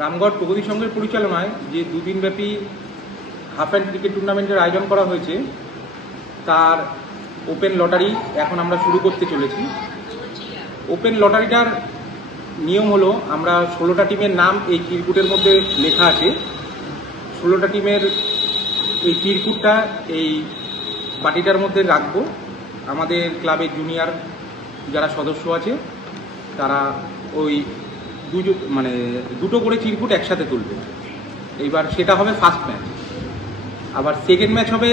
রামগড় প্রগতি সংঘের পরিচালনায় যে দুদিনব্যাপী হাফ অ্যান্ড ক্রিকেট টুর্নামেন্টের আয়োজন করা হয়েছে তার ওপেন লটারি এখন আমরা শুরু করতে চলেছি। ওপেন লটারিটার নিয়ম হলো আমরা 16টা টিমের নাম এই চিরকুটের মধ্যে লেখা আছে। 16টা টিমের এই চিরকুটটা এই বাটিটার মধ্যে রাখবো। আমাদের ক্লাবের জুনিয়র যারা সদস্য আছে তারা ওই দুটো করে চিরকুট একসাথে তুলবে। এইবার সেটা হবে ফার্স্ট ম্যাচ। আবার সেকেন্ড ম্যাচ হবে,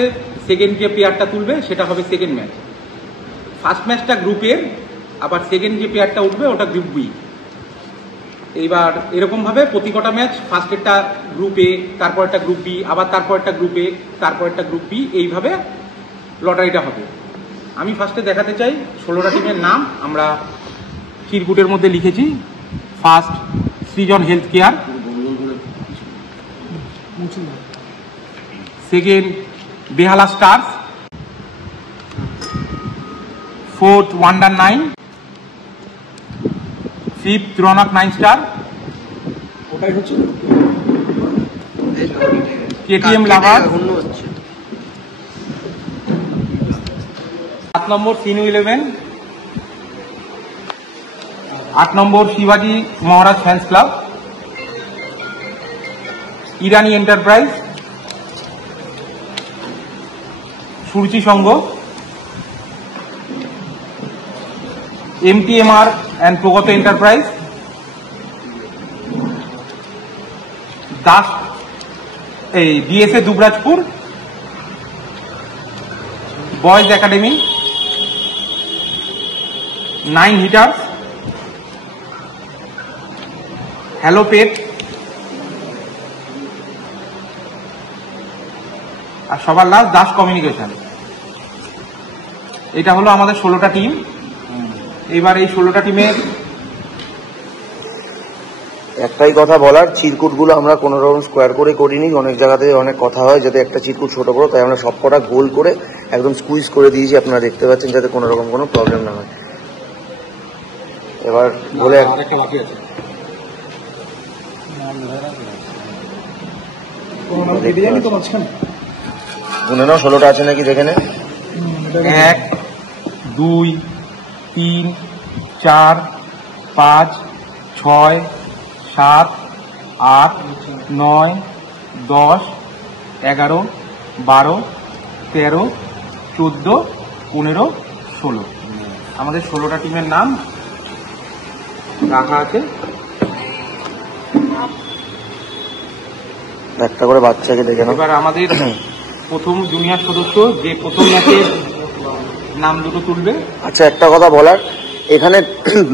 সেকেন্ড যে পেয়ারটা তুলবে সেটা হবে সেকেন্ড ম্যাচ। ফার্স্ট ম্যাচটা গ্রুপের, আবার সেকেন্ড যে পেয়ারটা উঠবে ওটা গ্রুপ বি। এইবার এরকমভাবে প্রতি কটা ম্যাচ ফার্স্টেরটা গ্রুপ এ, তারপরটা গ্রুপ বি, আবার তারপরটা গ্রুপ এ, তারপরটা গ্রুপ বি, এইভাবে লটারিটা হবে। আমি ফার্স্টে দেখাতে চাই 16টা টিমের নাম আমরা চিরকুটের মধ্যে লিখেছি। First Srijan health care, second Behala stars, fourth wonder 9, fifth Raunak 9 star, ওটাই হচ্ছে কেটিএম লাভার, 7 নম্বর সিনু 11, 8 নম্বর শিবাজি Maharaj fans club, Irani enterprise, Surya Sangha, MTMR and Pragat enterprise, Das DSA Dubrajpur, boys academy, 9 hitters, hello pet, আর সবার লাস্ট দাস কমিউনিকেশন। এটা হলো আমাদের 16টা টিম। এবার এই 16টা টিমের একটাই কথা বলার, চিরকুটগুলো আমরা কোনো রকম স্কোয়ার করে করিনি। অনেক জায়গাতে অনেক কথা হয় যাতে একটা চিরকুট ছোট বড়, তাই আমরা সবকটা গোল করে একদম স্কুইজ করে দিয়েছি। আপনারা দেখতে পাচ্ছেন যাতে কোনো রকম কোনো প্রবলেম না হয়। এবার বলে গুনে নাও 16টা আছে নাকি দেখে নে। 1 2 3 4 5 6 7 8 9 10 11 12 13 14 15 16 আমাদের 16টা টিমের নাম রাখা আছে। একটা করে বাচ্চাকে দেখে নাও। এবার আমাদের প্রথম জুনিয়র সদস্য যে প্রথম ম্যাচের নাম দুটো তুলবে। আচ্ছা, একটা কথা বলার, এখানে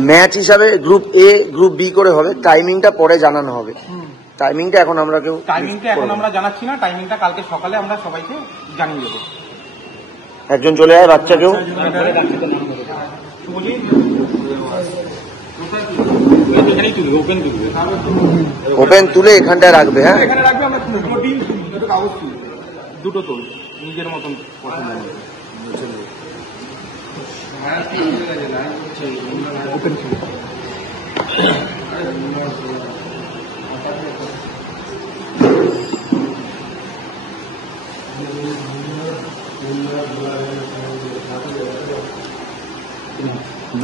ম্যাচ হিসাবে গ্রুপ এ গ্রুপ বি করে হবে। টাইমিংটা পরে জানানো হবে। টাইমিংটা এখন আমরা জানাচ্ছি না। টাইমিংটা কালকে সকালে আমরা সবাইকে জানিয়ে দেবো। একজন চলে যায় বাচ্চাকেও ওপেন তুলে এখানটায় রাখবে। হ্যাঁ, দুটো তুল নিজের মতন পছন্দ।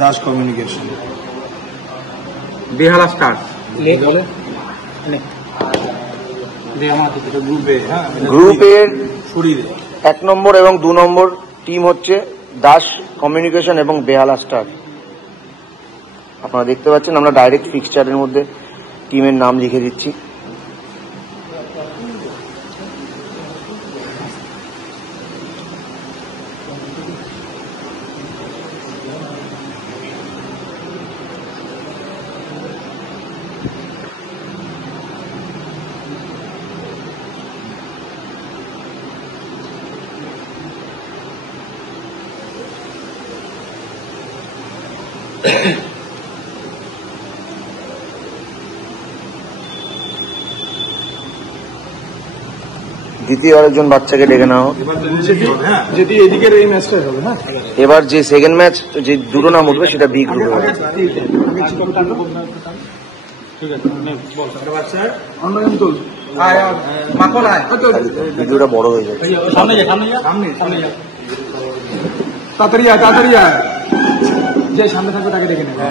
দাস কমিউনিকেশন, বেহালা স্টার্স, গ্রুপের 1 নম্বর এবং 2 নম্বর টিম হচ্ছে দাস কমিউনিকেশন এবং বেহালা স্টার। আপনারা দেখতে পাচ্ছেন আমরা ডাইরেক্ট ফিক্সচারের মধ্যে টিমের নাম লিখে দিচ্ছি। দ্বিতীয় আরেকজন বাচ্চাকে ডেকে নাও। এবার যে সেকেন্ড ম্যাচ যে দুটো নাম উঠবে সেটা বি গ্রুপে হবে। ঠিক আছে বল অন্যজন তুল মাখন আয় ভিডিওটা বড় হয়ে যাচ্ছে। সামনে যা সামনে যা তাড়াতাড়ি আয় যে সামনে থাকবে তাকে দেখে নেবে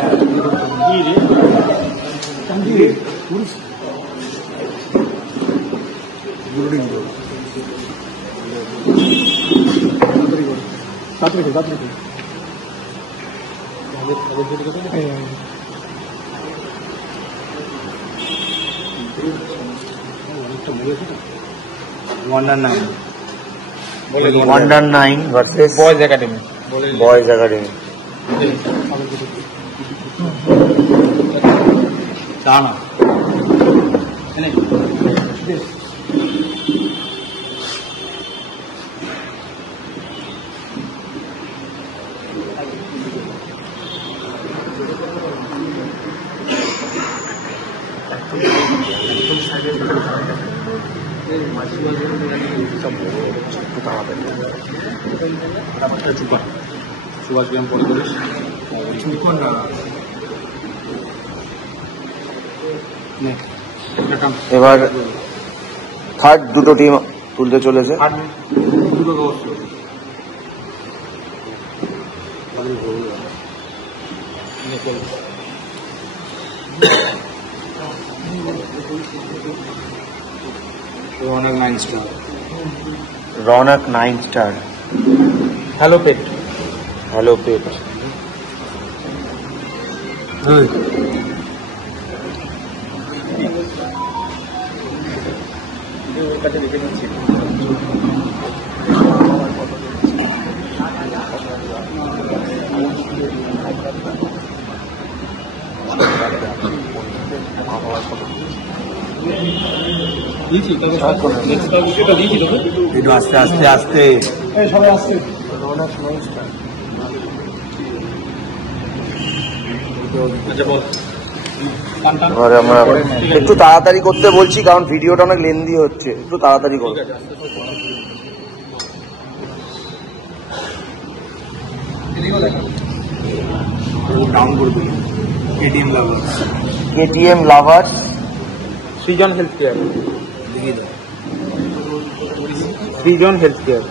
তাড়াতাড়ি 109 versus boys academy Boys Academy. চা না সুভাষ ব্যায়াম পরে করিস এবার থার্ড দুটো টিম তুলতে চলেছে। Raunak 9 star Raunak 9 star, hello pet hello pet, একটু আস্তে আস্তে আস্তে সবাই আসছে। এবারে আমরা একটু তাড়াতাড়ি করতে বলছি কারণ ভিডিওটা অনেক লেন্দি হচ্ছে, একটু তাড়াতাড়ি করো। ডাউন করে দিল কেটিএম লাভার কেটিএম লাভার্স, সৃজন হেলথ কেয়ার দেখিয়ে দাও সৃজন হেলথ কেয়ার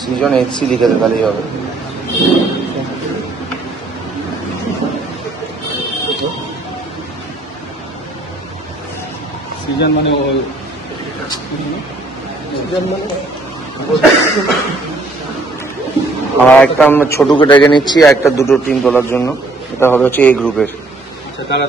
সৃজন এফসি লিখে দে তাহলেই হবে। সৃজন মানে আমরা একটা ছোটকে ডেকে নিচ্ছি, একটা দুটো টিম তোলার জন্য। এটা হবে হচ্ছে এ গ্রুপের। আচ্ছা তারা